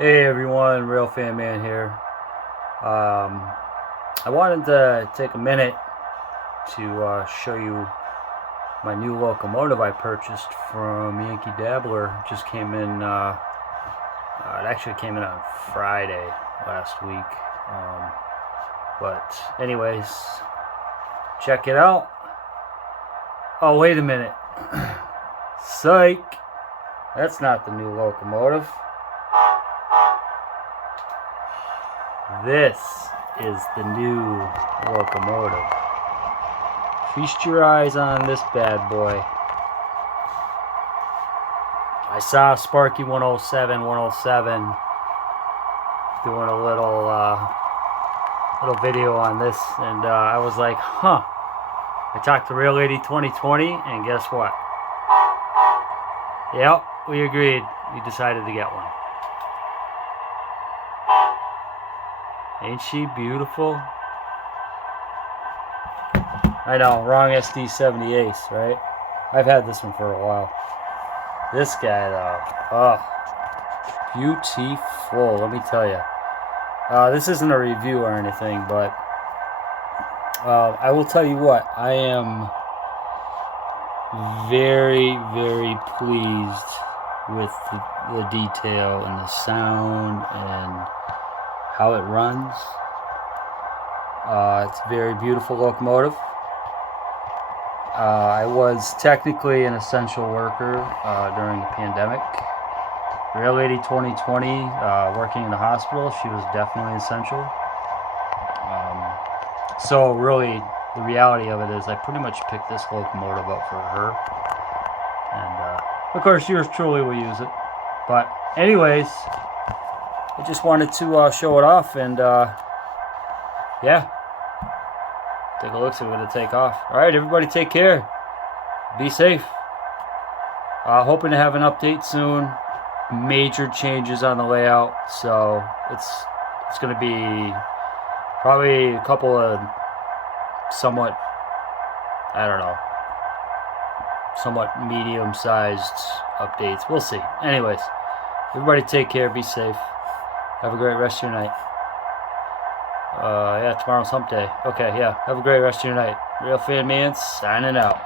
Hey everyone, Real Fan Man here. I wanted to take a minute to show you my new locomotive I purchased from Yankee Dabbler. It just came in, it actually came in on Friday last week. But anyways, check it out. Oh, wait a minute. Psych! That's not the new locomotive. This is the new locomotive. Feast your eyes on this bad boy. I saw Sparky 107 doing a little video on this, and I was like, huh. I talked to Real Lady 2020, and guess what? Yep, we agreed. We decided to get one. Ain't she beautiful? I know, wrong SD70 Ace, right? I've had this one for a while. This guy, though, beautiful, let me tell you. This isn't a review or anything, but I will tell you what, I am very, very pleased with the detail and the sound and how it runs. It's a very beautiful locomotive. I was technically an essential worker during the pandemic. Real Lady 2020, working in the hospital, she was definitely essential. So really, the reality of it is I pretty much picked this locomotive up for her. And of course, yours truly will use it. But anyways, I just wanted to show it off, and yeah, take a look, see what it'll take off. Alright, everybody take care. Be safe. Hoping to have an update soon. Major changes on the layout, so it's going to be probably a couple of somewhat, I don't know, somewhat medium-sized updates. We'll see. Anyways, everybody take care. Be safe. Have a great rest of your night. Yeah, tomorrow's hump day. Okay, yeah. Have a great rest of your night. Real Fan Man signing out.